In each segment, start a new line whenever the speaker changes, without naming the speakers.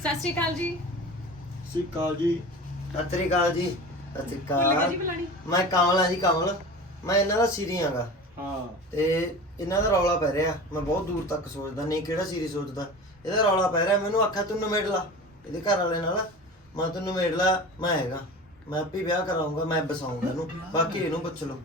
ਸਤਿ ਸ਼੍ਰੀ ਅਕਾਲ ਜੀ।
ਸਤਿ ਸ਼੍ਰੀ ਅਕਾਲ ਜੀ।
ਸਤਿ ਸ਼੍ਰੀ ਅਕਾਲ ਜੀ। ਸਤਿ ਸ਼੍ਰੀ ਅਕਾਲ। ਮੈਂ ਕਮਲ ਆ ਜੀ, ਕਮਲ। ਮੈਂ ਇਹਨਾਂ ਦਾ ਸੀਰੀ ਆਂਗਾ।
ਹਾਂ
ਤੇ ਇਹਨਾਂ ਦਾ ਰੌਲਾ ਪੈ ਰਿਹਾ। ਮੈਂ ਬਹੁਤ ਦੂਰ ਤੱਕ ਸੋਚਦਾ, ਨਹੀਂ ਕਿਹੜਾ ਸੀਰੀ ਸੋਚਦਾ। ਇਹਦਾ ਰੌਲਾ ਪੈ ਰਿਹਾ। ਮੈਨੂੰ ਆਖਿਆ ਤੂੰ ਨਿਮੇੜ ਲਾ ਇਹਦੇ ਘਰ ਵਾਲੇ ਨਾਲ। ਮੈਂ ਤੂੰ ਨਿਮੇੜ ਲਾ, ਮੈਂ ਹੈਗਾ, ਮੈਂ ਆਪੇ ਵਿਆਹ ਕਰਾਉਂਗਾ, ਮੈਂ ਬਸਾਉਂਗਾ ਇਹਨੂੰ, ਬਾਕੀ ਇਹਨੂੰ ਪੁੱਛ ਲਓ।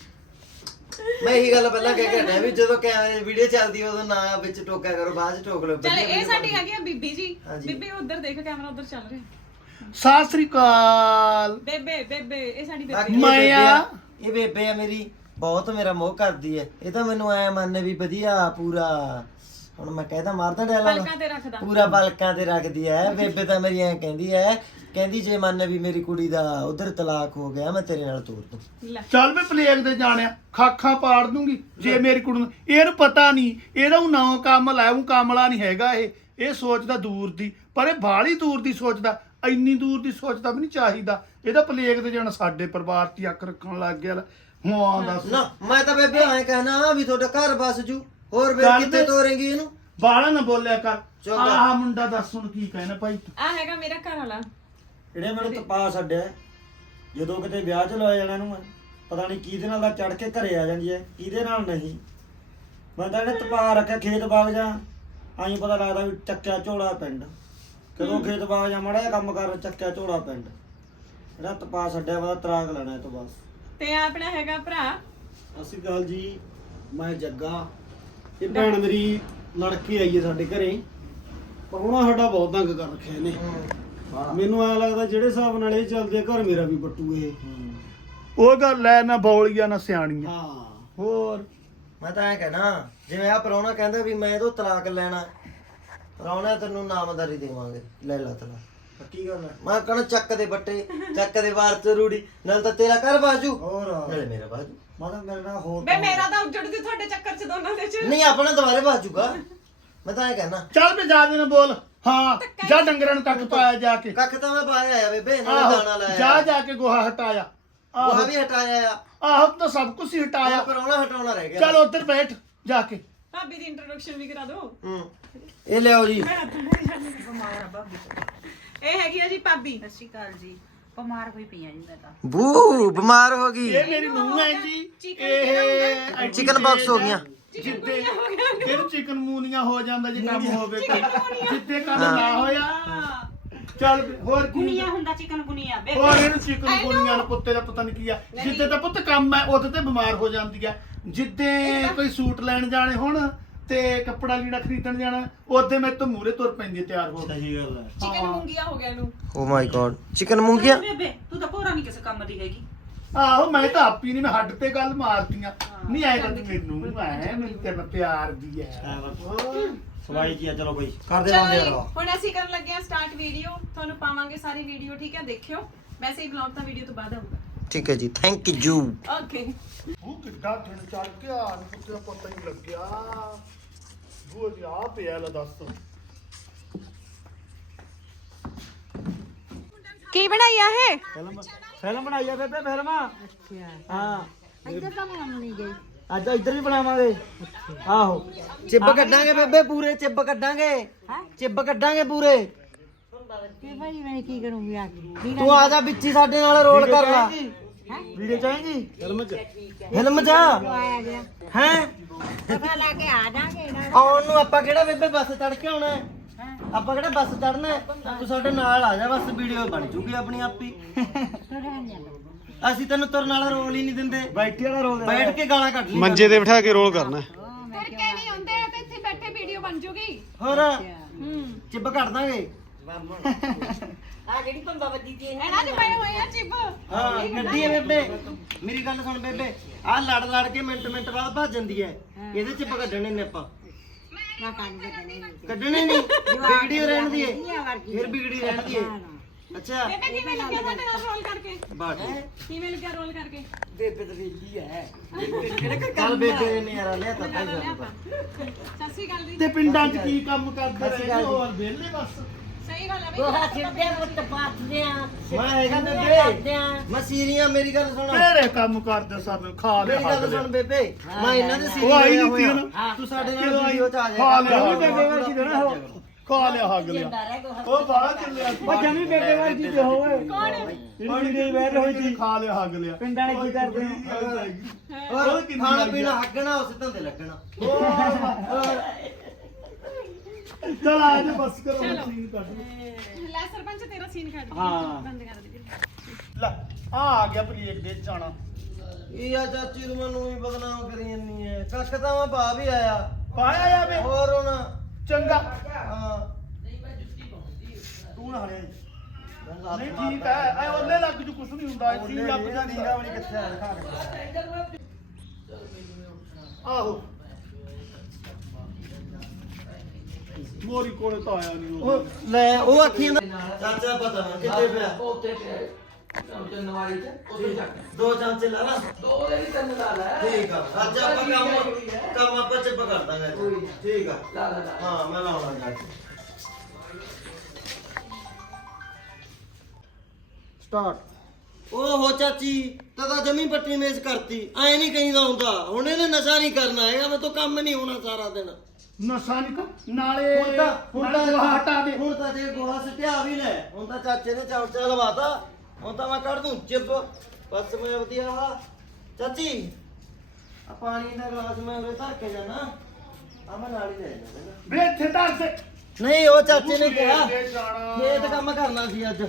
ਮੈਂ ਇਹੀ ਗੱਲ ਪਹਿਲਾਂ ਕਹਿ ਕੇ ਹਟਿਆ ਵੀ ਜਦੋਂ ਕੈਮਰੇ ਵੀਡੀਓ ਚੱਲਦੀ ਉਦੋਂ ਨਾ ਵਿੱਚ ਟੋਕਿਆ ਕਰੋ, ਬਾਅਦ ਚ ਟੋਕ ਲਓ।
ਚਲ ਇਹ ਸਾਡੀ ਹੈਗੀ ਆ ਬੀਬੀ ਜੀ।
ਹਾਂਜੀ।
ਬੀਬੀ ਉਧਰ ਦੇਖ, ਕੈਮਰਾ ਉਧਰ ਚੱਲ ਰਿਹਾ।
ਸਤਿ ਸ਼੍ਰੀ ਅਕਾਲ।
ਬੇਬੇ ਇਹ ਸਾਡੀ
ਬਾਕੀ
ਬੇਬੇ।
ਇਹ ਬੇਬੇ ਆ ਮੇਰੀ, ਬਹੁਤ ਮੇਰਾ ਮੋਹ ਕਰਦੀ ਹੈ। ਇਹ ਤਾਂ ਮੈਨੂੰ ਐ ਮੰਨੇ ਵੀ ਵਧੀਆ ਪੂਰਾ, ਹੁਣ ਮੈਂ ਕਹਿਦਾ ਮਾਰਦਾ ਡਾਇਲੌਗ,
ਪਲਕਾਂ ਤੇ ਰੱਖਦਾ
ਪੂਰਾ ਪਲਕਾਂ ਤੇ ਰੱਖਦੀ ਐ ਬੇਬੇ ਤਾਂ ਮੇਰੀ। ਐ ਕਹਿੰਦੀ ਜੇ ਮੰਨ ਵੀ ਮੇਰੀ ਕੁੜੀ ਦਾ ਉਧਰ ਤਲਾਕ ਹੋ ਗਿਆ, ਮੈਂ ਤੇਰੇ ਨਾਲ ਤੋਰ ਦੂੰ।
ਲੈ
ਚੱਲ ਮੈਂ ਪਲੇਗ ਦੇ ਜਾਣਿਆ ਖਾਖਾਂ ਪਾੜ ਦੂੰਗੀ ਜੇ ਮੇਰੀ ਕੁੜੀ ਨੂੰ। ਇਹਨੂੰ ਪਤਾ ਨਹੀਂ, ਇਹਦਾ ਉਹ ਨਾਂ ਕਮਲ ਹੈ, ਉਹ ਕਮਲਾ ਨਹੀਂ ਹੈਗਾ। ਇਹ ਸੋਚਦਾ ਦੂਰ ਦੀ, ਪਰ ਇਹ ਬਾਹਲੀ ਦੂਰ ਦੀ ਸੋਚਦਾ। ਇੰਨੀ ਦੂਰ ਦੀ ਸੋਚਦਾ ਵੀ ਨਹੀਂ ਚਾਹੀਦਾ। ਇਹਦਾ ਪਲੇਗ ਤੇ ਜਾਣਾ ਸਾਡੇ ਪਰਿਵਾਰ ਤੇ ਅੱਖ ਰੱਖਣ ਲੱਗ ਗਿਆ। ਹਾਂ ਦੱਸ
ਨਾ ਮੈਂ ਤਾਂ ਬੇਬੇ ਐ ਕਹਿਣਾ ਵੀ ਤੁਹਾਡਾ ਘਰ ਬਸ ਜੂ, ਹੋਰ ਵੇ ਕਿੱਥੇ ਤੋਰੇਂਗੀ ਇਹਨੂੰ।
ਬਾਹਲਾ ਨਾ ਬੋਲਿਆ ਕਰ।
ਚੰਗਾ।
ਆਹ ਮੁੰਡਾ ਦੱਸ ਹੁਣ ਕੀ ਕਹਿਣਾ ਭਾਈ ਤੂੰ।
ਆ ਹੈਗਾ ਮੇਰਾ ਘਰ ਵਾਲਾ।
ਇਹਨੇ ਮੈਨੂੰ ਤਪਾ ਛੱਡਿਆ। ਜਦੋਂ ਕਿਤੇ ਵਿਆਹ 'ਚ ਲੈ ਜਾਣਾ ਇਹਨੂੰ, ਪਤਾ ਨਹੀਂ ਕਿਹਦੇ ਨਾਲ ਦਾ ਚੜ ਕੇ ਘਰੇ ਆ ਜਾਂਦੀ ਹੈ, ਕਿਹਦੇ ਨਾਲ ਨਹੀਂ। ਮੈਂ ਤਾਂ ਇਹਨੇ ਤਪਾ ਰੱਖਿਆ ਖੇਤ ਬਾਗ ਜਾ, ਆਈ ਪਤਾ ਲੱਗਦਾ ਵੀ ਚੱਕਿਆ ਝੋਲਾ ਪਿੰਡ। ਕਦੋਂ ਖੇਤ ਬਾਗ ਜਾ ਮਾੜਾ ਜਿਹਾ ਕੰਮ ਕਰ, ਚੱਕਿਆ ਝੋਲਾ ਪਿੰਡ। ਇਹਦਾ ਤਪਾ ਛੱਡਿਆ, ਵਾ ਤਰਾਕ ਲੈਣਾ ਇਹ ਤੋਂ ਬਸ।
ਤੇ ਆਪਣਾ ਹੈਗਾ ਭਰਾ।
ਸਤਿ ਸ਼੍ਰੀ ਅਕਾਲ ਜੀ, ਮੈਂ ਜੱਗਾ। ਇਹ ਭੈਣ ਮੇਰੀ ਲੜਕੀ ਆਈ ਹੈ ਸਾਡੇ ਘਰੇ, ਪਰ ਉਹਨਾਂ ਸਾਡਾ ਬਹੁਤ ਤੰਗ ਕਰ ਰੱਖਿਆ ਇਹਨੇ। ਮੈਨੂੰ ਐ ਲੱਗਦਾ ਜਿਹੜੇ ਹਿਸਾਬ ਨਾਲ ਇਹ ਚੱਲਦੇ ਆ, ਘਰ ਮੇਰਾ ਵੀ ਪੱਟੂ ਇਹ।
ਉਹ ਗੱਲ ਐ ਨਾ ਬੌਲੀਆਂ ਨਾ ਸਿਆਣੀਆਂ।
ਹਾਂ
ਹੋਰ
ਮੈਂ ਤਾਂ ਐ ਕਹਿਣਾ, ਜਿਵੇਂ ਆ ਪ੍ਰਾਹੁਣਾ ਕਹਿੰਦਾ ਵੀ ਮੈਂ ਇਹਦੋਂ ਤਲਾਕ ਲੈਣਾ, ਪ੍ਰਾਹੁਣਾ ਤੈਨੂੰ ਨਾਮਦਾਰੀ ਦੇਵਾਂਗੇ, ਲੈ ਲਾ ਤਲਾਕ।
ਪੱਕੀ ਗੱਲ ਹੈ।
ਮੈਂ ਕਹਣਾ ਚੱਕ ਦੇ ਬੱਟੇ, ਚੱਕ ਦੇ ਵਾਰ ਚ ਰੂੜੀ, ਨਾਲ ਤਾਂ ਤੇਰਾ ਘਰ ਬਾਜੂ,
ਹੋਰ
ਨਾਲੇ ਮੇਰਾ ਬਾਜੂ।
ਮਤਲਬ ਮੇਰੇ ਨਾਲ ਹੋਰ
ਬੇ ਮੇਰਾ ਤਾਂ ਉੱਜੜ ਜੂ ਤੁਹਾਡੇ ਚੱਕਰ ਚ ਦੋਨਾਂ ਦੇ ਚ।
ਨਹੀਂ ਆਪਣਾ ਦੁਬਾਰੇ ਬਾਜੂਗਾ। ਮੈਂ ਤਾਂ ਐ ਕਹਿਣਾ
ਚੱਲ ਮੈਂ ਜਾ ਦੇਣਾ ਬੋਲ। ਹਾਂ ਜਾ ਡੰਗਰਾਂ ਨੂੰ ਕੱਖ ਪਾਇਆ ਜਾ ਕੇ।
ਕੱਖ ਤਾਂ ਮੈਂ ਪਾਇਆ ਆ ਬੇਬੇ, ਨਾਲ ਦਾਣਾ ਲਾਇਆ।
ਜਾ ਕੇ ਗੋਹਾ ਹਟਾਇਆ।
ਉਹ ਵੀ ਹਟਾਇਆ ਆ।
ਆਹੋ ਤਾਂ ਸਭ ਕੁਝ ਹੀ ਹਟਾਇਆ।
ਪ੍ਰਾਹੁਣਾ ਹਟਾਉਣਾ ਰਹਿ ਗਿਆ।
ਚੱਲ ਉੱਧਰ ਬੈਠ ਜਾ ਕੇ।
ਭਾਬੀ ਦੀ ਇੰਟਰੋਡਕਸ਼ਨ ਵੀ ਕਰਾ ਦਿਓ।
ਇਹ ਲਿਆਓ ਜੀ।
ਇਹ ਹੈਗੀ ਆ ਜੀ ਭਾਬੀ।
ਸਤਿ ਸ਼੍ਰੀ ਅਕਾਲ ਜੀ। ਬਿਮਾਰ ਹੋਈ ਪਈ ਆ ਜੀ ਮੈਂ ਤਾਂ।
ਬੂ ਬਿਮਾਰ ਹੋ ਗਈ।
ਇਹ ਮੇਰੀ ਨੂੰਹ ਹੈ ਜੀ। ਇਹ
ਚਿਕਨ ਬਾਕਸ ਹੋ ਗਈਆਂ।
ਜਿੱਦੇ ਫਿਰ ਚਿਕਨ ਮੂਨੀਆਂ ਹੋ ਜਾਂਦਾ ਜੇ ਕੰਮ ਹੋਵੇ ਤਾਂ। ਜਿੱਦੇ ਕੰਮ ਨਾ ਹੋਇਆ ਚੱਲ ਹੋਰ ਕੀ
ਗੁਨੀਆ ਹੁੰਦਾ ਚਿਕਨ ਗੁਨੀਆ ਬੇ।
ਹੋਰ ਇਹਨੂੰ ਚਿਕਨ ਗੋਲੀਆਂ ਨੂੰ ਪੁੱਤੇ ਦਾ ਪਤਾ ਨਹੀਂ ਕੀ ਆ। ਜਿੱਦੇ ਤਾਂ ਪੁੱਤ ਕੰਮ ਹੈ ਉਹਦੇ ਤੇ ਬਿਮਾਰ ਹੋ ਜਾਂਦੀ ਆ। ਜਿੱਦੇ ਕੋਈ ਸੂਟ ਲੈਣ ਜਾਣੇ ਹੁਣ ਤੇ ਕੱਪੜਾ ਲੀੜਾ ਖਰੀਦਣ ਜਾਣਾ, ਉਹਦੇ ਮੈਂ ਤੋਂ ਮੂਰੇ ਤੁਰ ਪੈਂਦੀ ਆ ਤਿਆਰ ਹੋ ਕੇ।
ਸਹੀ ਗੱਲ ਹੈ।
ਚਿਕਨ ਮੁੰਗੀਆ ਹੋ ਗਿਆ ਇਹਨੂੰ।
ਓ ਮਾਈ ਗॉड, ਚਿਕਨ ਮੂੰਗੀਆ।
ਬੇਬੇ ਤੂੰ ਤਾਂ ਭੋਰਾ ਨਹੀਂ ਕਿਸੇ ਕੰਮ ਦੀ ਹੈਗੀ।
ਆਹੋ ਮੈਂ ਤਾਂ ਆਪੀ ਨਹੀਂ, ਮੈਂ ਹੱਡ ਤੇ ਗੱਲ ਮਾਰਦੀਆਂ ਨਹੀਂ ਆਏ ਤਾਂ ਮੈਨੂੰ ਮੈਨੂੰ ਤੇਰਾ ਪਿਆਰ ਦੀ ਹੈ।
ਸਵਾਈ ਕੀ ਆ, ਚਲੋ ਬਈ
ਕਰਦੇ
ਚਲੋ
ਬੰਦੇ
ਜੀ,
ਯਾਰ।
ਹੁਣ ਅਸੀਂ ਕਰਨ ਲੱਗੇ ਆ ਸਟਾਰਟ ਵੀਡੀਓ। ਤੁਹਾਨੂੰ ਪਾਵਾਂਗੇ ਸਾਰੀ ਵੀਡੀਓ, ਠੀਕ ਹੈ, ਦੇਖਿਓ। ਵੈਸੇ ਹੀ ਵਲੌਗ ਤਾਂ ਵੀਡੀਓ ਤੋਂ ਬਾਅਦ ਆਊਗਾ।
ਠੀਕ ਹੈ ਜੀ, ਥੈਂਕ ਯੂ।
ਓਕੇ।
ਉਹ ਕਿੱਡਾ ਦਿਨ ਚੜ ਗਿਆ, ਪੁੱਤਰਾ ਪਤਾ ਹੀ ਲੱਗਿਆ। ਉਹ ਜੀ ਆ ਪਿਆ ਲੈ ਦੱਸ।
ਕੀ ਬਣਾਈ ਆ ਇਹ?
ਫਿਲਮ ਬਣਾਈ ਆ ਬੇਬੇ, ਫਿਲਮ।
ਅੱਛਾ
ਹਾਂ
ਇੱਧਰ ਤਾਂ ਬਣਾਉਣ ਨਹੀਂ ਗਈ।
ਅੱਜ ਇੱਧਰ ਵੀ ਬਣਾਵਾਂਗੇ। ਆਹੋ
ਚਿੱਬ ਕੱਢਾਂਗੇ ਬੇਬੇ, ਪੂਰੇ ਚਿੱਬ ਕੱਢਾਂਗੇ। ਚਿੱਬ ਕੱਢਾਂਗੇ ਪੂਰੇ।
ਤੇ ਭਾਈ ਮੈਂ ਕੀ ਕਰੂੰਗੀ ਆ ਕੇ?
ਤੂੰ ਆ ਜਾ ਵਿੱਚ ਹੀ ਸਾਡੇ ਨਾਲ ਰੋਲ ਕਰ ਲਾ।
ਵੀਡੀਓ ਚਾਹੀਦੀ ਫਿਲਮ 'ਚ।
ਫਿਲਮ ਚ
ਆਇਆ ਗਿਆ
ਹੈ
ਪਤਾ ਲਾ ਕੇ ਆ ਜਾਾਂਗੇ ਨਾ।
ਆਉਣ ਨੂੰ ਆਪਾਂ ਕਿਹੜਾ ਬੇਬੇ ਬੱਸ ਚੜ ਕੇ ਆਉਣਾ ਹੈ? ਆਪਾਂ ਕਿਹੜਾ ਬੱਸ ਚੜਨਾ? ਤੂੰ ਸਾਡੇ ਨਾਲ ਆ ਜਾ, ਬਸ ਵੀਡੀਓ ਬਣ ਜੂਗੀ ਆਪਣੀ ਆਪ ਹੀ। ਅਸੀਂ ਤੈਨੂੰ ਤੁਰਨ ਵਾਲਾ ਰੋਲ ਹੀ ਨਹੀਂ ਦਿੰਦੇ।
ਬੈਠੀ ਵਾਲਾ ਰੋਲ
ਬੈਠ ਕੇ ਗਾਲਾਂ ਕੱਢ ਲਈ।
ਮੰਜੇ ਤੇ ਬਿਠਾ ਕੇ ਰੋਲ ਕਰਨਾ।
ਫਿਰ ਕੇ ਨਹੀਂ ਹੁੰਦੇ ਤੇ ਇੱਥੇ ਬੈਠੇ ਵੀਡੀਓ ਬਣ ਜੂਗੀ।
ਹੋਰ ਚਿੱਬ ਕੱਢ ਦਾਂਗੇ।
ਆ ਜਿਹੜੀ ਪੰਬਾ ਵੱਜੀ ਦੀ
ਇਹਨਾਂ ਦੇ ਪਏ ਹੋਏ ਆ ਚਿੱਬ।
ਹਾਂ ਗੱਡੀ ਹੈ ਬੇਬੇ, ਮੇਰੀ ਗੱਲ ਸੁਣ ਬੇਬੇ। ਆਹ ਲੜ ਲੜ ਕੇ ਮਿੰਟ ਬਾਅਦ ਭੱਜ ਜਾਂਦੀ ਹੈ। ਇਹਦੇ ਚਿੱਬ ਕੱਢਣੇ ਨੇ ਆਪਾਂ।
ਨਾ ਕੰਨ ਦੇ ਨਹੀਂ
ਕੱਢਣੇ ਨਹੀਂ, ਬਿਗੜੀ ਰਹਿਣ ਦੀ ਹੈ। ਫਿਰ ਬਿਗੜੀ ਰਹਿਣ ਦੀ ਹੈ। ਅੱਛਾ
ਬੇਬੇ ਕਿਵੇਂ ਲੱਗਿਆ ਸਾਡੇ ਨਾਲ ਰੋਲ ਕਰਕੇ?
ਬਾਤ
ਕਿਵੇਂ ਲੱਗਿਆ ਰੋਲ ਕਰਕੇ?
ਬੇਬੇ ਤਾਂ ਵੇਲੀ ਹੈ। ਚੱਲ ਬੇਬੇ ਨੇ ਯਾਰ ਲਿਆ ਤਾਂ ਭਾਈ ਸਾਨੂੰ।
ਸਤਿ ਸ਼੍ਰੀ ਅਕਾਲ ਜੀ।
ਤੇ ਪਿੰਡਾਂ 'ਚ ਕੀ ਕੰਮ ਕਰਦੇ ਰਹਿੰਦੇ ਹੋਰ ਵਿਹਲੇ ਬਸ।
ਸਹੀ ਗੱਲ ਹੈ ਬਈ।
ਗੋਹਾ ਛਿੜਦੇ ਪੁੱਤ ਪਾਥਦੇ ਆ।
ਮੈਂ ਹੈਗਾ ਬੇਬੇ, ਮੈਂ ਸੀਰੀਆਂ। ਮੇਰੀ ਗੱਲ ਸੁਣ,
ਤੇਰੇ ਕੰਮ ਕਰਦੇ ਸਾਨੂੰ ਖਾ ਲਿਆ
ਮੇਰੀ ਗੱਲ ਸੁਣ ਬੇਬੇ। ਮੈਂ ਇਹਨਾਂ ਦੇ
ਉਹ ਆਈ
ਸੀਰੀਆਂ
ਨਹੀਂ
ਹੋਇਆ
ਤੀ ਨਾ।
ਤੂੰ ਸਾਡੇ ਨਾਲ ਵੀਡੀਓ ਚ ਆ ਜਾ।
ਖਾ ਲਿਆ। ਖਾ ਲਿਆ ਹੱਗ ਲਿਆ ਉਹ ਬਾਹਰ ਚੱਲਿਆ
ਉਹ ਜਮੀ ਬੇਬੇ ਵਰਗੀ ਤੇ ਹੋਵੇ
ਕੌਣ
ਜਿਹੜੀ ਦੇ ਬੈਠ ਹੋਈ ਸੀ
ਖਾ ਲਿਆ ਹੱਗ ਲਿਆ
ਪਿੰਡਾਂ ਨੇ ਕੀ ਕਰਦੇ
ਹੋਰ ਖਾਣਾ ਪੀਣਾ ਹੱਗਣਾ ਉਸ ਧੰਦੇ ਲੱਗਣਾ
ਚਲ ਆ ਜਾ ਬਸ ਕਰੋ ਸੀਨ ਕੱਢ
ਲੈ ਸਰਪੰਚ ਤੇਰਾ ਸੀਨ ਕੱਢ ਦੇ
ਹਾਂ।
ਬੰਦ ਕਰ ਦੇ
ਲੈ ਆ ਗਿਆ ਪਲੇਟ ਦੇ ਜਾਣਾ
ਇਹ ਆ ਚਾਚੀ ਤੂੰ ਮੈਨੂੰ ਵੀ ਬਦਨਾਮ ਕਰੀ ਜੰਨੀ ਐ ਕੱਖ ਤਾਂ ਮੈਂ ਭਾ ਵੀ ਆਇਆ
ਪਾਇਆ ਜਾਵੇ
ਹੋਰ ਹੁਣ
ਚੰਗਾ
ਹਾਂ
ਤੂੰ ਨਾ ਹਰਿਆ ਨਹੀਂ ਠੀਕ ਹੈ ਐ ਉਹਨੇ ਲੱਗ ਜੂ ਕੁਛ ਨਹੀਂ ਹੁੰਦਾ ਸੀ ਲੱਗ ਜਾਂਦੀ ਨਾ
ਵਾਲੀ ਕਿੱਥੇ ਆ ਦਿਖਾ ਕੇ
ਆਹੋ ਮੋਰੀ ਕੋਲੇ ਤਾਂ ਆਇਆ ਨਹੀਂ
ਉਹ ਲੈ ਉਹ ਆਖੀਆਂ ਦਾ ਚਾਚਾ ਪਤਾ ਨਾ ਕਿੱਥੇ ਪਿਆ
ਉੱਤੇ ਪਿਆ ਚਮਚੇ ਨਵਾਰੀ ਤੇ ਉੱਤੇ ਚੱਕ
ਦੋ ਚਮਚੇ ਲਾ ਲਾ
ਦੋ ਦੇ ਵੀ ਤਿੰਨ ਲਾ ਲੈ
ਠੀਕ ਆ ਅੱਜ ਆਪਾਂ ਕੰਮ ਆਪਾਂ ਚ ਕਰ ਦਾਂਗੇ ਅੱਜ। ਠੀਕ ਆ
ਲਾ ਲਾ ਲਾ
ਹਾਂ ਮੈਂ ਲਾਉਣਾ ਜਾ ਕੇ
ਸਟਾਰਟ
ਓਹੋ ਚਾਚੀ ਤਾਂ ਜਮੀ ਪੱਟੀ ਮੇਜ਼ ਕਰਤੀ ਐ ਨਹੀਂ ਕਹੀਦਾ ਹੁੰਦਾ ਹੁਣ ਇਹਨੇ ਨਸ਼ਾ ਨਹੀਂ ਕਰਨਾ ਹੈਗਾ ਮੈਂ ਤੋਂ ਕੰਮ ਨਹੀਂ ਹੋਣਾ ਸਾਰਾ ਦਿਨ
ਨਸ਼ਾ ਨਿਕਲ ਨਾਲੇ
ਹੁਣ ਤਾਂ
ਗੋਹਾ ਹਟਾ ਦੇ
ਹੁਣ ਤਾਂ ਜੇ ਗੋਹਾ ਸਿੱਟਿਆ ਵੀ ਲੈ ਹੁਣ ਤਾਂ ਚਾਚੇ ਨੇ ਚਮਚਾ ਲਵਾਤਾ ਹੁਣ ਤਾਂ ਮੈਂ ਕੱਢ ਦੂੰ ਚਿੱਬ ਬਸ ਮੈਂ ਵਧੀਆ ਵਾ ਚਾਚੀ ਆ ਪਾਣੀ ਦਾ ਗਲਾਸ ਮੈਂ ਉਰੇ ਧਰ ਕੇ ਜਾਣਾ ਆ ਮੈਂ ਨਾਲ ਹੀ ਲੈ ਜਾਣਾ
ਵੇ ਇੱਥੇ ਦੱਸ ਦੇ
ਨਹੀਂ ਉਹ ਚਾਚੇ ਨੇ ਕਿਹਾ
ਦੇ ਜਾਣਾ
ਖੇਤ ਕੰਮ ਕਰਨਾ ਸੀ ਅੱਜ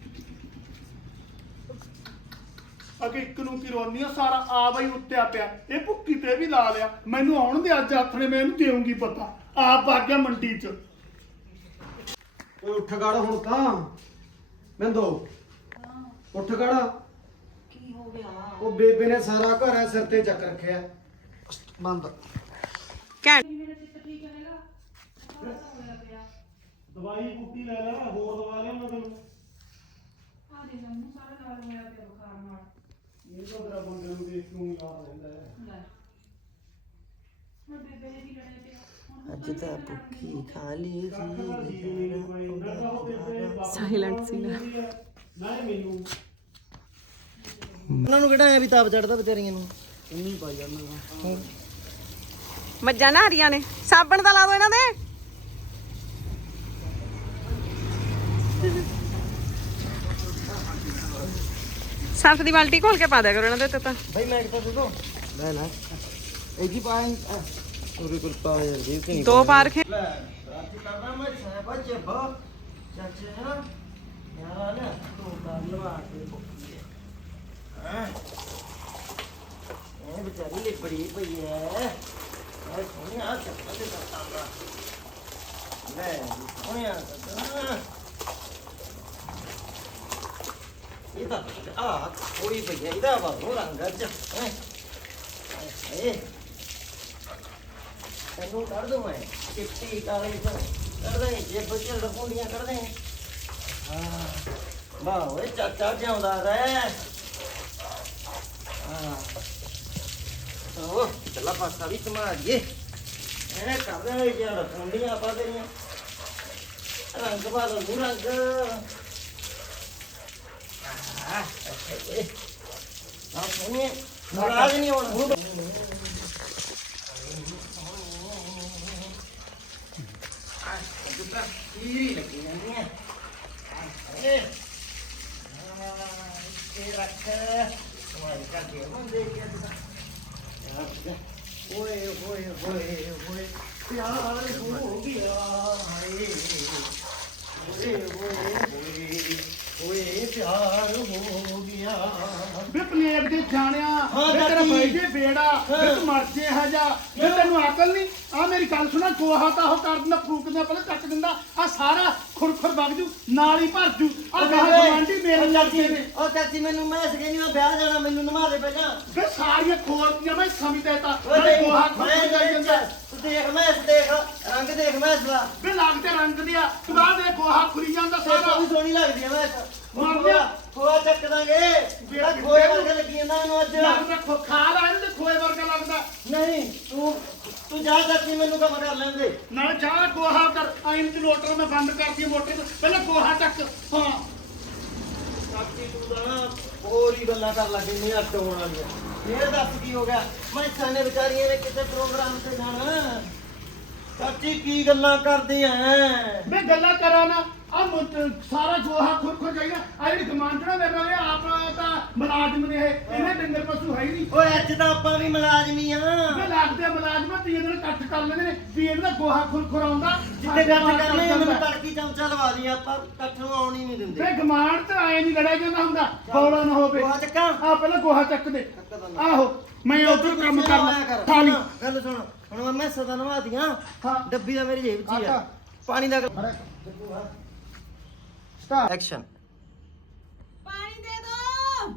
ਅਗੇ ਇੱਕ ਨੂੰ ਕੀ ਰੋਨੀ ਆ ਸਾਰਾ ਆ ਬਈ ਉੱਤਿਆ ਪਿਆ ਇਹ ਭੁੱਕੀ ਤੇ ਵੀ ਲਾ ਲਿਆ ਮੈਨੂੰ ਆਉਣ ਦੇ ਅੱਜ ਆਥਣੇ ਮੈਂ ਇਹਨੂੰ ਦੇਉਂਗੀ ਪਤਾ ਆਪ ਆ ਗਿਆ ਮੰਡੀ 'ਚ
ਓਏ ਉੱਠ ਗੜ ਹੁਣ ਤਾਂ ਬਿੰਦੋ ਉੱਠ ਗੜ
ਕੀ ਹੋ ਗਿਆ
ਉਹ ਬੇਬੇ ਨੇ ਸਾਰਾ ਘਰ ਐ ਸਿਰ ਤੇ ਚੱਕ ਰੱਖਿਆ ਬੰਦ
ਦਵਾਈ ਬੂਟੀ ਲੈ ਲੈ ਹੋਰ ਦਵਾ ਲਿਆ ਮੈਂ ਤੈਨੂੰ ਇਹ ਤਾਂ ਤੇਰਾ ਬੰਦੇ ਨੂੰ ਦੇਖ ਕੇ ਯਾਦ ਰਹਿੰਦਾ ਹੈ
ਅੱਜ ਤਾਂ ਭੁੱਖੀ ਖਾ ਲਈ
ਸਾਇਲੈਂਟ ਸੀ ਨਾ
ਨਾਲੇ ਮੈਨੂੰ
ਉਹਨਾਂ ਨੂੰ ਕਿਹੜਾ ਐ ਵੀ ਤਾਪ ਚੜਦਾ ਵਿਚਾਰੀਆਂ ਨੂੰ
ਮੱਝਾਂ ਨਾ ਹਰੀਆਂ ਨੇ ਸਾਬਣ ਤਾਂ ਲਾ ਦੋ ਇਹਨਾਂ ਦੇ ਸਰਫ ਦੀ ਬਾਲਟੀ ਖੋਲ ਕੇ ਪਾ ਦਿਆ ਕਰੋ ਇਹਨਾਂ ਦੇ ਉੱਤੇ ਤਾਂ
ਭਾਈ ਮੈਂ ਕਿਹਾ ਦੇਖੋ ਲੈ ਲੈ ਇਹ ਕੀ ਪਾਏ ਉਹਦੇ ਕੋਲ ਪਾ ਯਾਰ ਜੀ ਕਿ
ਦੋ ਪਾ ਰਖੇ
ਲੈ ਅੱਜ ਕਰਦਾ ਮੈਂ ਸਾਬਾ ਚੱਬਾ ਚਾਚੇ ਨਾ ਯਾਰ ਨਾ ਤੂੰ ਕਰ ਲਵਾ ਕੇ ਹਾਂ ਇਹ ਵਿਚਾਰੀ ਲਈ ਬੜੀ ਪਈ ਹੈ ਇਹ ਸੋਹਣਿਆ ਚੱਪਲ ਦੇ ਕਰਤਾ ਲੈ ਸੋਹਣਿਆ ਕਰਤਾ ਇਹਦਾ ਆ ਕੋਈ ਪਈ ਹੈ ਇਹਦਾ ਵਾ ਉਹ ਰੰਗ ਅੱਜ ਹੈ ਤੈਨੂੰ ਕੱਢ ਦੂੰ ਮੈਂ ਚਿੱਟੀ ਕਾਲੀ ਤੋਂ ਕੱਢ ਦੇ ਜੇ ਬੱਚੇ ਰਪੁੰਡੀਆਂ ਕੱਢ ਦੇ ਹਾਂ ਵਾਹ ਓਏ ਚਾਚਾ ਜਿਉਂਦਾ ਰਹਿ ਹਾਂ ਉਹ ਚੱਲਾ ਪਾਸਾ ਵੀ ਸਮਾਰੀਏ ਇਹ ਕਰਦੇ ਜੇ ਰਪੁੰਡੀਆਂ ਪਾ ਦੇਣੀਆਂ ਰੰਗ ਪਾ ਲਓ ਰੰਗ ਨਾ ਸੁਣੀਏ ਨਾਰਾਜ਼ ਨਹੀਂ ਹੋਣਾ ਹੀਰੀ ਲੱਗੀ ਜਾਂਦੀ ਹੈ ਇਹ ਰੱਖ ਤੁਹਾਡੀ ਕਰਦੇ ਹੁੰਦੇ ਕਿ ਓਏ ਓਏ ਓਏ ਓਏ ਪਿਆਰ ਹੋ ਗਿਆ ਹਾਏ ਓਏ ਓਏ ਓਏ ਓਏ ਪਿਆਰ ਹੋ ਗਿਆ
ਵੇ ਪਲੇਟ ਦੇ ਜਾਣਿਆ
ਹਾਂ,
ਵੇ ਤੇਰਾ
ਚਾਚੀ।
ਬਾਈ ਜੇ ਬੇੜਾ ਵੇ ਤੂੰ ਮਰ ਜੇ ਹਜਾ ਵੇ ਤੈਨੂੰ ਅਕਲ ਨਹੀਂ ਆ ਮੇਰੀ ਗੱਲ ਸੁਣਾ ਗੋਹਾ ਤਾਂ ਉਹ ਕਰ ਦਿੰਦਾ ਫੂਕ ਦਿੰਦਾ ਪਹਿਲਾਂ ਚੱਕ ਦਿੰਦਾ ਆ ਸਾਰਾ ਖੁਰਖੁਰ ਵਗ ਜੂ ਨਾਲ ਹੀ ਭਰ ਜੂ ਆ ਗਾਹ ਗਵਾਂਢੀ ਮੇਰੇ ਲੱਗੇ ਨੇ
ਉਹ ਚਾਚੀ ਮੈਨੂੰ ਮੈਸ ਗਈ ਨਹੀਂ ਮੈਂ ਵਿਆਹ ਜਾਣਾ ਮੈਨੂੰ ਨਮਾ ਦੇ ਪਹਿਲਾਂ
ਵੇ ਸਾਰੀਆਂ ਖੋਲਦੀਆਂ ਮੈਂ ਸਮਝ ਦੇਤਾ
ਓਏ
ਨਾਲੇ ਗੋਹਾ
ਮੈਂ
ਖੁਰਖੁਰ ਜਾਈ ਜਾਂਦਾ
ਤੂੰ ਦੇਖ ਮੈਸ ਦੇਖ ਰੰਗ ਦੇਖ ਮੈਸ ਦਾ
ਵੇ ਲੱਗਦੇ ਰੰਗ ਦਿਆ ਤੂੰ ਆ ਦੇ ਗੋਹਾ ਖੁਰੀ ਜਾਂਦਾ
ਸਾਰਾ
ਸਾਰਾ
ਵੀ ਸੋਹਣੀ ਲੱਗਦੀ ਹੈ ਮੈਸ
ਮਾਰ ਦਿਆ।
ਖੋਆ ਚੱਕ ਦਾਂਗੇ ਜਿਹੜਾ ਖੋਏ ਵਰਗਾ ਲੱਗੀ ਜਾਂਦਾ ਮੈਨੂੰ ਅੱਜ
ਲੱਗਦਾ ਖਾ ਲਾ ਇਹਨੂੰ ਤੇ ਖੋਏ ਵਰਗਾ ਲੱਗਦਾ
ਨਹੀਂ ਤੂੰ ਜਾ ਚਾਚੀ ਮੈਨੂੰ ਕੰਮ ਕਰ ਲੈਂਦੇ
ਨਾਲ ਚਾਹ ਗੋਹਾ ਕਰ ਆਇਨ ਚ ਲੋਟਰ ਮੈਂ ਬੰਦ ਕਰਤੀ ਮੋਟਰ ਤੋਂ ਪਹਿਲਾਂ ਗੋਹਾ ਚੱਕ ਹਾਂ
ਚਾਚੀ ਤੂੰ ਤਾਂ ਨਾ ਹੋਰ ਹੀ ਗੱਲਾਂ ਕਰ ਲੱਗੀ ਨਹੀਂ ਅੱਟ ਹੋਣ ਵਾਲੀਆਂ ਇਹ ਦੱਸ ਕੀ ਹੋ ਗਿਆ ਮੈਂ ਸਾਨੇ ਵਿਚਾਰੀਆਂ ਨੇ ਕਿਤੇ ਪ੍ਰੋਗਰਾਮ ਤੇ ਜਾਣਾ ਚਾਚੀ ਕੀ ਗੱਲਾਂ ਕਰਦੀ ਐ?
ਮੈਂ ਗੱਲਾਂ ਕਰਾਂ ਨਾ ਆ ਸਾਰਾ ਜੋਹਾ ਖੁਰ ਜਾਈਦਾ ਆ ਜਿਹੜੀ ਗਮਾਂਡਣਾ ਮੇਰੇ ਨਾਲ ਇਹ ਆਪ ਤਾਂ ਮੁਲਾਜ਼ਮ ਨੇ ਇਹ ਇਹਨੇ ਡੰਗਰ ਪਸ਼ੂ ਹੈ ਹੀ ਨਹੀਂ।
ਓਏ ਅੱਜ ਤਾਂ ਆਪਾਂ ਵੀ ਮੁਲਾਜ਼ਮੀ ਆ।
ਮੈਂ ਲੱਗਦੇ ਆ ਮੁਲਾਜ਼ਮਾਂ ਤੀ ਇਹਦੇ ਨਾਲ ਇਕੱਠ ਕਰ ਲੈਂਦੇ ਨੇ ਵੀ ਇਹਦਾ ਗੋਹਾ ਖੁਰ ਆਉਂਦਾ
ਜਿੱਥੇ ਗੱਠ ਕਰਨੇ ਮੈਨੂੰ ਤੜਕੀ ਚਮਚਾ ਲਵਾ ਦੀ ਆਪਾਂ ਇਕੱਠ ਨੂੰ ਆਉਣ ਹੀ ਨਹੀਂ ਦਿੰਦੇ।
ਵੇ ਗਮਾਂਡ ਤੇ ਆਏ ਨਹੀਂ ਲੜਿਆ ਜਾਂਦਾ ਹੁੰਦਾ ਬੋਲਾ ਨਾ ਹੋਵੇ।
ਗੋਹਾ ਚੱਕਾਂ
ਆ ਪਹਿਲਾਂ ਗੋਹਾ ਚੱਕ ਦੇ। ਆਹੋ ਮੈਂ ਉਧਰ ਕੰਮ ਕਰਨਾ ਥਾਲੀ।
ਗੱਲ ਸੁਣ ਹੁਣ ਮੈਂ ਸਦਾ ਨਵਾ ਦੀਆਂ
ਹਾਂ
ਡੱਬੀ ਦਾ ਮੇਰੀ ਜੇਬ 'ਚ ਹੀ ਆ ਪਾਣੀ ਦਾ
ਸਟਾਰਟ
ਐਕਸ਼ਨ।
ਪਾਣੀ ਦੇ ਦੋ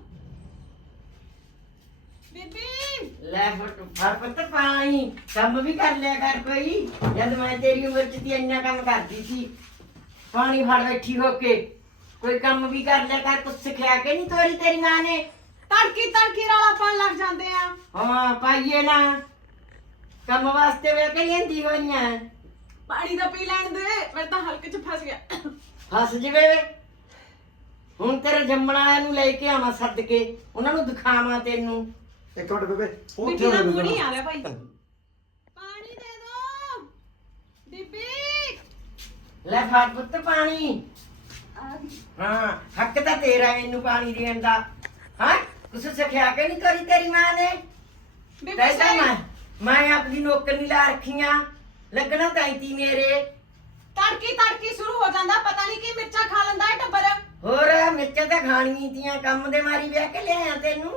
ਬੀਬੀ।
ਲੈ ਫੜ ਪੁੱਤ ਪਾਣੀ ਕੰਮ ਵੀ ਕਰ ਲਿਆ ਕਰ ਕੋਈ। ਜਦ ਮੈਂ ਤੇਰੀ ਉਮਰ ਚ ਤੀ ਇੰਨਾ ਕੰਮ ਕਰਦੀ ਸੀ। ਪਾਣੀ ਫੜ ਬੈਠੀ ਹੋ ਕੇ ਕੋਈ ਕੰਮ ਵੀ ਕਰ ਲਿਆ ਕਰ। ਕੁਛ ਸਿਖਿਆ ਕੇ ਨਹੀਂ ਤੋਰੀ ਤੇਰੀ ਮਾਂ ਨੇ।
ਤੜਕੀ ਰੌਲਾ ਪਾਉਣ ਲੱਗ ਜਾਂਦੇ ਆ।
ਹਾਂ ਪਾਈਏ ਨਾ ਕੰਮ ਵਾਸਤੇ ਵੇ ਕੇ ਲੈਂਦੀ ਹੋਈਆਂ।
ਪਾਣੀ ਦਾ ਪੀ ਲੈਣ ਦੇ ਮੈਂ ਤਾਂ ਹਲਕੇ ਚ ਫਸ ਗਿਆ।
ਫਸ ਜਵੇ ਵੇ। ਹੁਣ ਤੇਰੇ ਜੰਮਣ ਵਾਲਿਆਂ ਨੂੰ ਲੈ ਕੇ ਆਵਾਂ ਸੱਦ ਕੇ ਉਹਨਾਂ ਨੂੰ ਦਿਖਾਵਾਂ ਤੈਨੂੰ।
ਇੱਕ ਮਿੰਟ ਬੇਬੇ
ਬੀਬੀ ਦਾ ਮੂੰਹ ਨਹੀਂ ਆ ਰਿਹਾ ਭਾਈ। ਪਾਣੀ ਦੇ ਦੋ ਬੀਬੀ।
ਲੈ ਫੜ ਪੁੱਤ ਪਾਣੀ। ਹਾਂ ਹੱਕ ਤਾਂ ਤੇਰਾ ਮੈਨੂੰ ਪਾਣੀ ਦੇਣ ਦਾ। ਹਾਂ ਕੁਛ ਸਿਖਿਆ ਕੇ ਨਹੀਂ ਤੋਰੀ ਤੇਰੀ ਮਾਂ ਨੇ।
ਬੀਬੀ
ਕਹਿੰਦਾ
ਸਹੀ
ਮੈਂ ਆਪਣੀ ਨੌਕਰੀ ਲਾ ਰੱਖੀਆਂ ਲੱਗਣਾ ਤਾਈਤੀ ਮੇਰੇ।
ਤੜਕੀ ਸ਼ੁਰੂ ਹੋ ਜਾਂਦਾ ਪਤਾ ਨਹੀਂ ਕੀ ਮਿਰਚਾਂ ਖਾ ਲੈਂਦਾ ਇਹ ਟੱਬਰ।
ਹੋਰ ਮਿਰਚਾਂ ਤਾਂ ਖਾਣੀਆਂ ਤੀਆਂ ਕੰਮ ਦੇ ਮਾਰੀ ਵਿਆਹ ਕੇ ਲਿਆਇਆ ਤੈਨੂੰ।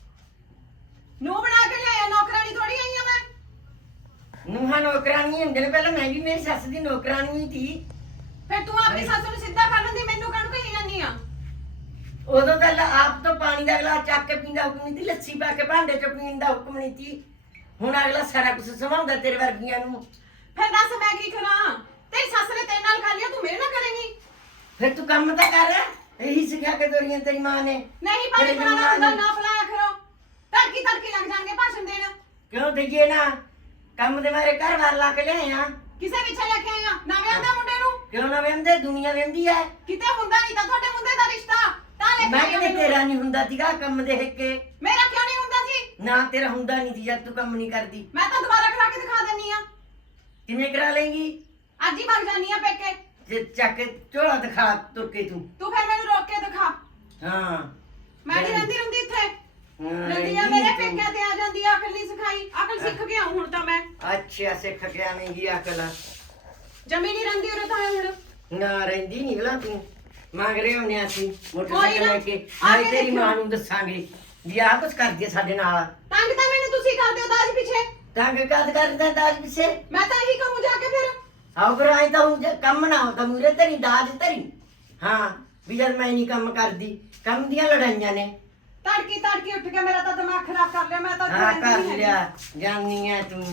ਨੂੰ ਬਣਾ ਕੇ ਲਿਆਇਆ ਨੌਕਰਾਨੀ ਥੋੜੀ ਆਈ ਆ ਮੈਂ।
ਨੂੰਹਾਂ ਨੌਕਰਾਨੀ ਹੁੰਦੇ ਨੇ। ਪਹਿਲਾਂ ਮੈਂ ਵੀ ਮੇਰੀ ਸੱਸ ਦੀ ਨੌਕਰਾਨੀ ਸੀ।
ਫਿਰ ਤੂੰ ਆਪਣੀ ਸੱਸ ਨੂੰ ਸਿੱਧਾ ਕਰ ਲੈਂਦੀ ਮੈਨੂੰ ਕਾਹਨੂੰ ਕਹੀ ਜਾਂਦੀ ਆ।
ਉਦੋਂ ਤਾਂ ਆਪ ਤੋਂ ਪਾਣੀ ਦਾ ਗਲਾਸ ਚੱਕ ਕੇ ਪੀਂਦਾ ਹੁਕਮ ਨਹੀਂ ਸੀ। ਲੱਸੀ ਪਾ ਕੇ ਭਾਂਡੇ ਚ ਪੀਣ ਦਾ ਹੁਕਮ ਨਹੀਂ ਸੀ। ਹੁਣ ਅਗਲਾ ਸਾਰਾ ਕੁਝ ਸੰਭਾਲਦਾ ਤੇਰੇ ਵਰਗੀਆਂ ਨੂੰ।
ਫਿਰ ਦੱਸ ਮੈਂ ਕੀ ਕਰਾਂ। ਤੇਰੀ ਸੱਸ ਨੇ ਤੇਰੇ ਨਾਲ ਖਾ ਲਿਆ ਤੂੰ ਮੇਰੇ ਨਾਲ ਕਰੇਂਗੀ।
ਫਿਰ ਤੂੰ ਕੰਮ ਤਾਂ ਕਰ। ਇਹੀ ਸਿਖਿਆ ਕੇ ਤੋਰੀਆਂ ਤੇਰੀ ਮਾਂ ਨੇ।
ਨਹੀਂ ਪਾਣੀ
ਤੇਰੀ
ਬਣਾਉਣਾ
ਮਾਂ
ਹੁੰਦਾ
ਨੇ।
ਨਾ ਫਲਾਇਆ ਕਰੋ। ਤੜਕੀ ਲੱਗ ਜਾਣਗੇ ਭਾਸ਼ਣ ਦੇਣ।
ਕਿਉਂ ਦਈਏ ਨਾ ਕੰਮ ਦੇ ਮਾਰੇ ਘਰ ਵਾਰ ਲਾ ਕੇ ਲਿਆਇਆ।
ਕਿਸੇ ਪਿੱਛੇ ਲੈ ਕੇ ਆਇਆ ਨਾ ਵਿਆਹਦਾ ਮੁੰਡੇ ਨੂੰ।
ਕਿਉਂ ਨਾ ਵੰਦੇ ਦੁਨੀਆ ਵੰਦੀ ਐ।
ਕਿਤੇ ਹੁੰਦਾ ਨਹੀਂ ਤਾਂ ਤੁਹਾਡੇ ਮੁੰਡੇ ਦਾ ਰਿਸ਼ਤਾ ਤਾਂ ਲੈ ਕੇ
ਮੈਂ
ਆਈ
ਕਿਤੇ
ਮੈਨੂੰ।
ਤੇਰਾ ਨਹੀਂ ਹੁੰਦਾ ਸੀਗਾ ਕੰਮ ਦੇ ਹਿੱਕੇ।
ਮੇਰਾ ਕਿਉਂ ਨਹੀਂ ਹੁੰਦਾ ਸੀ।
ਨਾ ਤੇਰਾ ਹੁੰਦਾ ਨਹੀਂ ਸੀ ਜਦ ਤੂੰ ਕੰਮ ਨਹੀਂ ਕਰਦੀ।
ਮੈਂ ਤਾਂ ਦੁਬਾਰਾ ਕਰਾ ਕੇ ਦਿਖਾ ਦਿੰਨੀ ਆ।
ਕਿਵੇਂ ਕਰਾ ਲੇਂਗੀ?
ਅੱਜ ਹੀ ਵਗ ਜਾਨੀ ਆ ਪੇਕੇ।
ਜੇ ਚੱਕ ਕੇ ਝੋਲਾ ਦਿਖਾ ਤੁਰ ਕੇ ਤੂੰ।
ਤੂੰ ਫਿਰ ਮੈਨੂੰ ਰੋਕ ਕੇ ਦਿਖਾ।
ਹਾਂ
ਮੈਂ ਨਹੀਂ ਰਹਿੰਦੀ ਰਹਿੰਦੀ ਇੱਥੇ।
ਹਾਂ,
ਰਹਿੰਦੀ ਆ
ਰਹਿੰਦੀ
ਮੇਰੇ
ਤੂੰ।
ਪੇਕਿਆਂ ਤੇ ਆ ਜਾਂਦੀ ਆ ਅਕਲ ਨਹੀਂ ਸਿਖਾਈ। ਅਕਲ ਸਿੱਖ ਕੇ ਆਉਂ ਹੁਣ ਤਾਂ ਮੈਂ।
ਅੱਛਾ ਸਿੱਖ ਕੇ ਆਵੇਂਗੀ ਅਕਲ।
ਜਮੀ ਨਹੀਂ ਰਹਿੰਦੀ ਉਰੇ ਤਾਂ ਹੁਣ।
ਨਾ ਰਹਿੰਦੀ ਨਹੀਂ ਗਲਾ ਤੂੰ। ਮੰਗ ਰਹੇ ਹੁੰਨੇ ਅਸੀਂ
ਕੋਈ
ਮੋਟਰਸਾਈਕਲ
ਨਾ,
ਲੈ ਕੇ।
ਆ
ਨਾਲੇ
ਕੇ
ਤੇਰੀ
ਦੇਖੋ।
ਮਾਂ ਨੂੰ ਦੱਸਾਂਗੇ ਵੀ ਆਹ ਕੁਛ ਕਰਦੀ ਆ ਸਾਡੇ ਨਾਲ।
ਤੰਗ ਤਾਂ ਮੈਨੂੰ ਤੁਸੀਂ ਕਰਦੇ ਹੋ ਦਾਜ ਪਿੱਛੇ।
ਤੰਗ ਕਦ ਕਰਦਾ ਦਾਜ ਪਿੱਛੇ।
ਮੈਂ ਤਾਂ ਇਹੀ ਕਹੂੰ ਜਾ ਕੇ ਫਿਰ।
ਆਓ ਫਿਰ ਆਈ ਤਾਂ ਹੁਣ ਜੇ ਕੰਮ ਨਾ ਹੁੰਦਾ ਮੂਰੇ ਤੇਰੀ ਦਾਜ ਤੇਰੀ। ਹਾਂ ਵੀ ਜਦ ਮੈਂ ਨਹੀਂ ਕੰਮ ਕਰਦੀ। ਕੰਮ ਦੀਆਂ ਲੜਾਈਆਂ ਨੇ।
ਤੜਕੀ ਉੱਠ ਕੇ ਮੇਰਾ ਤਾਂ ਦਿਮਾਗ ਖਰਾਬ ਕਰ ਲਿਆ। ਮੈਂ ਤਾਂ ਇੱਥੇ
ਹਾਂ
ਰਹਿੰਦੀ
ਕਰ
ਨਹੀਂ ਹੈਗੀ।
ਲਿਆ ਜਾਨੀ ਐ ਤੂੰ।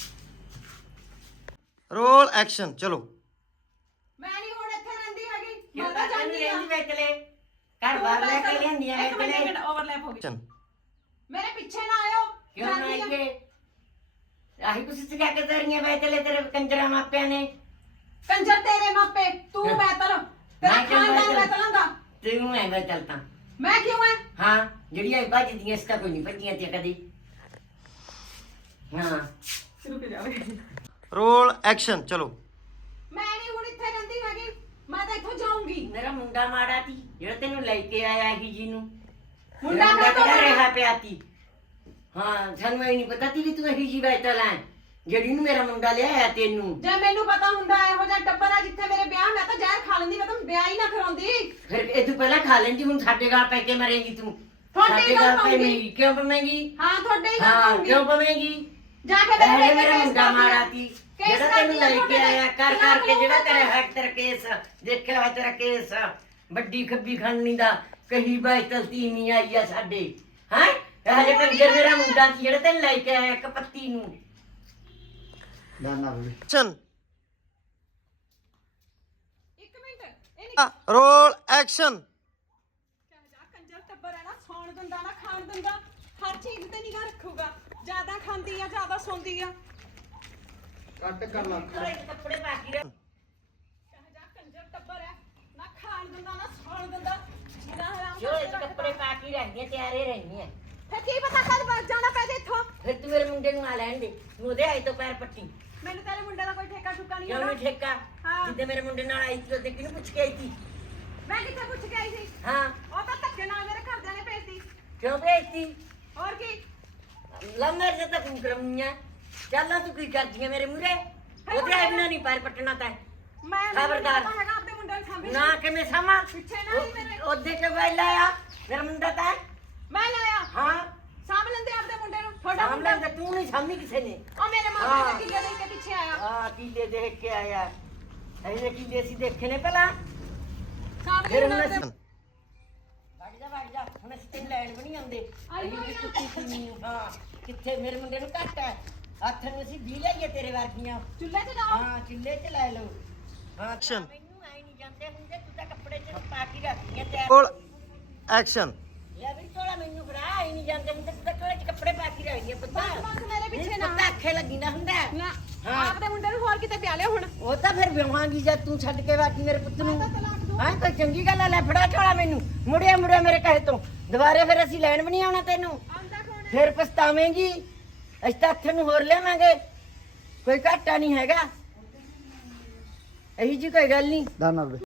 ਰੋਲ ਐਕਸ਼ਨ ਚਲੋ।
ਮੈਂ ਨਹੀਂ ਹੁਣ ਇੱਥੇ ਰਹਿੰਦੀ ਹੈਗੀ।
ਕਿਉਂ
ਮੈਂ ਤਾਂ
ਤਾਂ
ਜਾਂਦੀ ਆ।
ਰਹਿੰਦੀ ਵੇਚਲੇ ਘਰ ਬਾਹਰ ਲੈ ਕੇ ਲਿਆਂਦੀਆਂ
ਇੱਕ
ਵੇਚਲੇ।
ਮਿੰਟ ਓਵਰਲੈਪ ਹੋ ਗਈ।
ਐਕਸ਼ਨ।
ਮੇਰੇ ਪਿੱਛੇ ਨਾ ਆਇਓ।
ਕਿਉਂ
ਜਾਂਦੀ ਆ।
ਨਹੀਂ ਆਹੀ ਕੁਛ ਸਿਖਾ ਕੇ ਤੇਰੀਆਂ ਵੇਚਲੇ ਤੇਰੇ ਕੰਜਰਾ ਮਾਪਿਆਂ ਨੇ।
ਕੰਜਰ ਤੇਰੇ ਮਾਪੇ ਤੂੰ ਬੈਤਲ ਤੇਰਾ
ਮੈਂ ਕਿਉਂ
ਖਾਨਦਾਨ
ਬੈਤਲ?
ਬੈਤਲਾਂ ਦਾ।
ਤੈਨੂੰ ਐ ਮੈਂ ਚੱਲਦਾ।
ਮੈਂ ਕਿਉਂ ਐ।
ਹਾਂ ਜਿਹੜੀਆਂ ਭੱਜਦੀਆਂ ਇਸ ਤਾਂ ਕੋਈ ਨਹੀਂ ਭੱਜੀਆਂ ਤੇ ਕਦੀ। ਹਾਂ
ਰੁਕ ਜਾਵੇ।
ਰੋਲ ਐਕਸ਼ਨ ਚਲੋ।
ਮੈਂ ਨਹੀਂ ਹੁਣ ਇੱਥੇ ਰਹਿੰਦੀ ਹੈਗੀ। ਮੈਂ ਤਾਂ ਇੱਥੋਂ ਜਾਊਂਗੀ।
ਮੇਰਾ ਮੁੰਡਾ ਮਾੜਾ ਸੀ ਜਿਹੜਾ ਤੈਨੂੰ ਲੈ ਕੇ ਆਇਆ ਹੀ ਜੀ ਨੂੰ।
ਮੁੰਡਾ
ਮੁੰਡਾ
ਕਾਹਤੋਂ
ਕਿਹੜਾ
ਮਾੜਾ?
ਰਿਹਾ ਪਿਆ ਤੀ। ਹਾਂ ਸਾਨੂੰ ਇਹ ਨਹੀਂ ਪਤਾ ਤੀ ਵੀ ਤੂੰ ਇਹੀ ਜੀ ਬੈਠਾ ਲੈ ਜਿਹੜੀ ਨੂੰ ਮੇਰਾ ਮੁੰਡਾ ਲਿਆਇਆ ਤੈਨੂੰ।
ਜੇ ਮੈਨੂੰ ਪਤਾ ਹੁੰਦਾ ਇਹੋ ਜਿਹਾ ਟੱਬਰ ਆ ਜਿੱਥੇ ਮੇਰੇ ਵਿਆਹ ਮੈਂ ਤਾਂ ਜ਼ਹਿਰ ਖਾ ਲੈਂਦੀ। ਮੈਂ ਤਾਂ ਵਿਆਹ ਹੀ ਨਾ ਕਰਾਉਂਦੀ।
ਫਿਰ ਇਹ ਤੂੰ ਪਹਿਲਾਂ ਖਾ ਲੈਂਦੀ ਹੁਣ ਸਾਡੇ ਗਾਲ ਪੈ ਕੇ ਮਰੇਗੀ ਤੂੰ।
ਤੁਹਾਡੇ
ਸਾਡੇ
ਗਾਲ
ਗਾਲ
ਪਾਉਂਗੀ।
ਪਵੇਂਗੀ ਕਿਉਂ ਪਵੇਂਗੀ?
ਹਾਂ ਤੁਹਾਡੇ ਹੀ
ਹਾਂ
ਕਰਾਉਂਗੀ।
ਕਿਉਂ ਪਵੇਂਗੀ?
ਜਾ ਕੇ
ਪਹਿਲੇ
ਮੇਰੇ
ਮੇਰਾ
ਕੇਸ
ਮੁੰਡਾ
ਕਰਦੀ ਆ।
ਮਾਰਾ ਸੀ
ਕੇਸ
ਜਿਹੜਾ ਤੈਨੂੰ
ਕਰਦੀ ਆ
ਲੈ ਕੇ
ਤੁਹਾਡੇ
ਆਇਆ ਕਰ
ਖਿਲਾਫ਼
ਕਰਕੇ ਜਿਹੜਾ
ਲਊਂਗਾ
ਤੇਰਾ
ਮੈਂ।
ਹੱਕ ਤੇਰਾ ਕੇਸ ਦੇਖਿਆ ਹੋਇਆ ਤੇਰਾ ਕੇਸ ਵੱਡੀ ਖੱਬੀ ਖਾਨੀ ਦਾ ਕਹੀ ਬਾਇਤਲ ਤੀਵੀਂ ਆਈ ਆ ਸਾਡੇ। ਹੈ ਇਹ ਜੇ ਕੰਜਰ ਮੇਰਾ ਮੁੰਡਾ ਸੀ ਜਿਹੜਾ ਤੈਨੂੰ ਲੈ ਕੇ ਆਇਆ ਕਪੱਤੀ ਨੂੰ।
ਦਾਨਾ ਬੇਬੇ
ਐਕਸ਼ਨ।
ਇੱਕ ਮਿੰਟ ਇਹ ਨਹੀਂ
ਰੋਲ ਐਕਸ਼ਨ।
ਕਿਹੋ ਜਿਹਾ ਕੰਜਰ ਟੱਬਰ ਹੈ ਨਾ। ਸੌਣ ਦਿੰਦਾ ਨਾ ਖਾਣ ਦਿੰਦਾ। ਹਰ ਚੀਜ਼ ਤੇ ਨਿਗਾਹ ਰੱਖੂਗਾ। ਜ਼ਿਆਦਾ ਖਾਂਦੀ ਆ ਜ਼ਿਆਦਾ ਸੌਂਦੀ ਆ।
ਕੱਟ ਕਰ ਲਾ
ਕੱਪੜੇ ਪਾ ਕੇ ਰੱਖ।
ਕਿਹੋ ਜਿਹਾ ਕੰਜਰ ਟੱਬਰ ਹੈ ਨਾ। ਖਾਣ ਦਿੰਦਾ ਨਾ ਸੌਣ ਦਿੰਦਾ। ਜਿੰਨਾ ਹਰਾਮ
ਜੋ ਇਹ ਕੱਪੜੇ ਪਾ ਕੇ ਰਹਿੰਦੀਆਂ ਤਿਆਰੇ ਰਹਿੰਦੀਆਂ।
ਫਿਰ ਕੀ ਪਤਾ ਕਦ ਵਗ ਜਾਣਾ ਪੈ ਜੇ ਇੱਥੋਂ।
ਫਿਰ ਤੂੰ ਮੇਰੇ ਮੁੰਡੇ ਨੂੰ ਆ ਲੈਣ ਦੇ ਤੂੰ ਉਹਦੇ ਆਏ ਤੋਂ ਪੈਰ ਪੱਟੀ।
ਮੈਨੂੰ ਤੇਰੇ ਮੁੰਡੇ ਦਾ ਕੋਈ ਠੇਕਾ ਠੁਕਾ ਨਹੀਂ
ਕਿਉਂ ਨਹੀਂ
ਹੈਗਾ
ਠੇਕਾ
ਹਾਂ।
ਜਿੱਦੇ ਮੇਰੇ ਮੁੰਡੇ ਨਾਲ ਆਈ ਸੀ ਉਹਦੇ ਕਿਹਨੂੰ ਪੁੱਛ ਕੇ ਆਈ ਸੀ
ਮੈਂ ਕਿੱਥੇ ਪੁੱਛ ਕੇ ਆਈ ਸੀ
ਹਾਂ
ਉਹ ਤਾਂ ਧੱਕੇ ਨਾਲ ਮੇਰੇ ਘਰਦਿਆਂ ਨੇ ਭੇਜਤੀ
ਕਿਉਂ ਭੇਜਤੀ
ਹੋਰ ਕੀ
ਲੰਮਰ ਜੇ ਤਾਂ ਤੂੰ ਕਰਾਉਣੀਆਂ ਚੱਲ ਤੂੰ ਕੀ ਕਰਦੀ ਹੈ ਮੇਰੇ ਮੂਰੇ ਉਹਦੇ ਆਇਨਾ ਨਹੀਂ ਪੈਰ ਪਟਣਾ ਤਾਂ
ਮੈਂ
ਖਬਰਦਾਰ।
ਤਾਂ ਹੈਗਾ ਆਪਣੇ ਮੁੰਡੇ ਨੂੰ ਸਾਂਭੀ
ਨਾ ਕਿਵੇਂ ਸਮਾਂ
ਪਿੱਛੇ ਨਾ ਹੀ ਮੇਰੇ
ਉਹਦੇ ਕੇ ਵੇਲਾ ਆ ਮੇਰਾ ਮੁੰਡਾ ਤਾਂ
ਮੈਂ ਲਾਇਆ
ਹਾਂ
ਸਾਂਭ ਲੈਂਦੇ ਆਪਣੇ ਮੁੰਡੇ ਨੂੰ ਤੁਹਾਡਾ ਮੁੰਡਾ
ਸਾਹਮਣੇ ਤਾਂ ਤੂੰ ਨਹੀਂ ਸਾਹਮਣੀ ਕਿਸੇ ਨੇ
ਉਹ ਮੇਰੇ ਮਾਪੇ
ਹਾਂ।
ਦੇ ਕਿੱਲੇ ਦੇ ਕੇ ਪਿੱਛੇ ਆਇਆ
ਆ ਕੀਲੇ ਦੇਖ ਕੇ ਆਇਆ ਇਹਨੇ ਕੀਲੇ ਸੀ ਦੇਖੇ ਨੇ ਪਹਿਲਾਂ
ਸਾਂਭ
ਫਿਰ
ਲੈਂਦੇ
ਹੁਣ
ਆਪਣੇ
ਵੜ ਜਾ ਹੁਣ ਅਸੀਂ ਤੈਨੂੰ ਲੈਣ ਵੀ ਨਹੀਂ ਆਉਂਦੇ
ਆਈ
ਅਸੀਂ ਵੀ
ਹੋਈ ਆ।
ਕੁੱਤੀ ਸੀ ਹਾਂ ਕਿੱਥੇ ਮੇਰੇ ਮੁੰਡੇ ਨੂੰ ਘੱਟ ਹੈ ਹੱਥ ਨੂੰ ਅਸੀਂ 20 ਲਈਏ ਤੇਰੇ ਵਰਗੀਆਂ
ਚੁੱਲ੍ਹੇ 'ਚ ਲਾਓ
ਹਾਂ ਚੁੱਲ੍ਹੇ 'ਚ ਲੈ ਲਓ ਹਾਂ
Action.
ਮੈਨੂੰ ਆਈ ਨਹੀਂ ਜਾਂਦੇ ਹੁੰਦੇ ਤੂੰ ਤਾਂ ਕੱਪੜੇ 'ਚ ਪਾ ਕੇ ਰੱਖੀਆਂ ਤੇ
ਕੋਲ ਐਕਸ਼ਨ
ਲੈ ਵੀ ਥੋੜਾ ਮੈਨੂੰ ਫੜਾ ਆਈ ਨਹੀਂ ਜਾਂਦੇ ਹੁੰਦੇ ਤੂੰ ਤਾਂ ਕੋਲੇ 'ਚ ਕੱਪੜੇ ਪਾ ਕੇ ਰੱਖੀਆਂ ਪੁੱਤਾ
ਬਸ ਮੇਰੇ ਪਿੱਛੇ ਨਾ
ਪੁੱਤਾ ਅੱਖੇ ਲੱਗੀ ਨਾ ਹੁੰਦਾ
ਨਾ
ਹਾਂ।
ਆਪਦੇ ਮੁੰਡੇ ਨੂੰ ਹੋਰ ਕਿਤੇ ਪਿਆ ਲਿਆ ਹੁਣ
ਉਹ ਤਾਂ ਫਿਰ ਵਿਆਹਾਂਗੀ ਜਦ ਤੂੰ ਛੱਡ ਕੇ ਬਾਕੀ ਮੇਰੇ ਪੁੱਤ ਨੂੰ
ਮੈਂ ਤਾਂ ਤਲਾਕ ਦੂੰ।
ਹਾਂ ਕੋਈ ਚੰਗੀ ਗੱਲ ਆ ਲੈ ਫੜਾ ਝੋਲਾ ਮੈਨੂੰ ਮੁੜਿਆ ਮੁੜਿਆ ਮੇਰੇ ਕਹੇ ਤੋਂ ਦੁਬਾਰੇ ਫਿਰ ਅਸੀਂ ਲੈਣ ਵੀ ਨਹੀਂ ਆਉਣਾ ਤੈਨੂੰ
ਆਂਦਾ ਕੌਣ ਹੈ
ਫਿਰ ਪਛਤਾਵੇਂਗੀ ਅਸੀਂ ਤਾਂ ਹੱਥ ਨੂੰ ਹੋਰ ਲਿਆਵਾਂਗੇ ਕੋਈ ਘਾਟਾ ਨਹੀਂ ਹੈਗਾ ਇਹੀ ਜੀ ਕੋਈ ਗੱਲ ਨਹੀਂ
ਧੰਨਵਾਦ